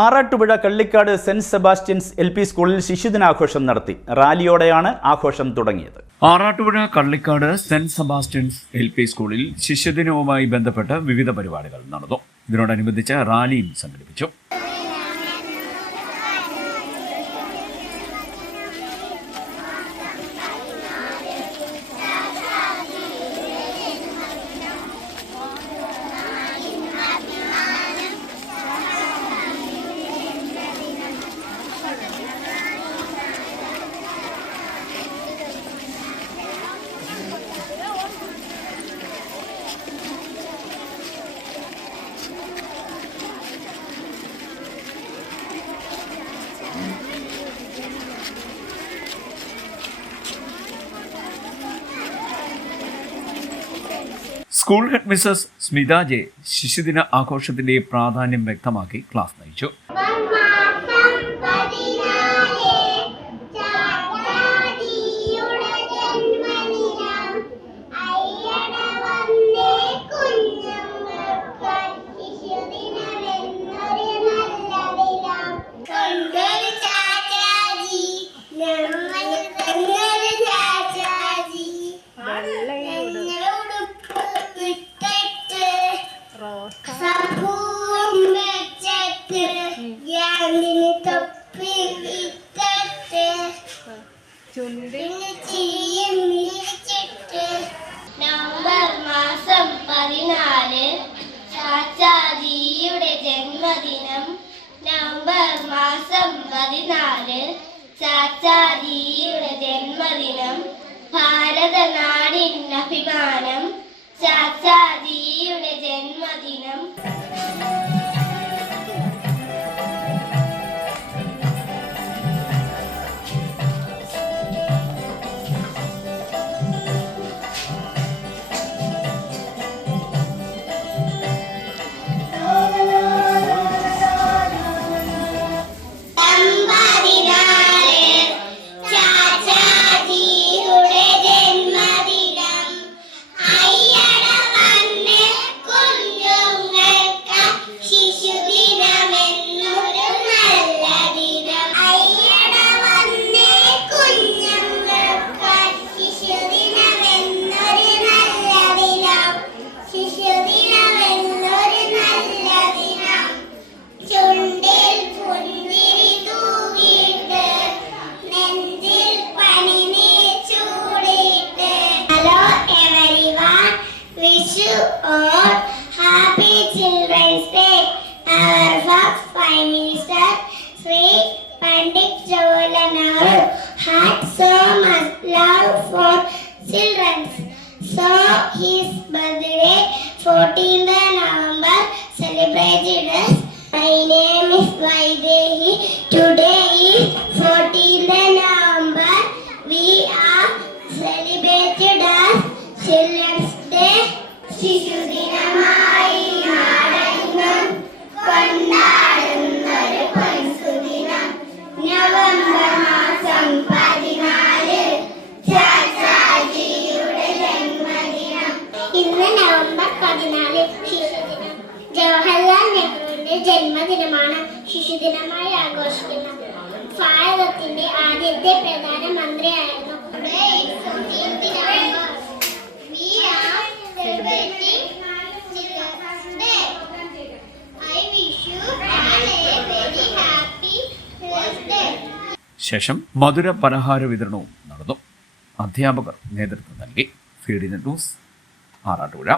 Arattupuzha Kallikkad saint Sebastian's L P സ്കൂളിൽ ശിശുദിനാഘോഷം നടത്തി. റാലിയോടെയാണ് ആഘോഷം തുടങ്ങിയത്. Arattupuzha Kallikkad saint Sebastian's L P സ്കൂളിൽ ശിശുദിനവുമായി ബന്ധപ്പെട്ട് വിവിധ പരിപാടികൾ നടന്നു. ഇതിനോടനുബന്ധിച്ച് റാലിയും സംഘടിപ്പിച്ചു. School head mrs Smitha J ശിശുദിന ആഘോഷത്തിന്റെ പ്രാധാന്യം വ്യക്തമാക്കി ക്ലാസ് നയിച്ചു. വിരിച്ചിട്ട് നവംബർ മാസം പതിനാല് ചാച്ചാജിയുടെ ജന്മദിനം. നവംബർ മാസം പതിനാല് ചാച്ചാജിയുടെ ജന്മദിനം. ഭാരതനാടിൻ അഭിമാനം. wish you all happy Children's Day. Our first Prime Minister, Sri Pandit Jawaharlal Nehru, had so much love for children. So his birthday, 14th November, celebrated us. my name is Vaidehi. Today is 14th November. We are celebrated as children. ജന്മദിനം. ഇന്ന് November പതിനാല് ശിശുദിനം. ജന്മദിനമാണ്. ശിശുദിനമായി ആഘോഷിക്കുന്നത്. ഭാരതത്തിന്റെ ആദ്യത്തെ പ്രധാനമന്ത്രിയായിരുന്നു ശേഷം മധുര പലഹാര വിതരണവും നടന്നു. അധ്യാപകർ നേതൃത്വം നൽകി. ഫീഡിന് ന്യൂസ് ആറാട്ടുപുഴ.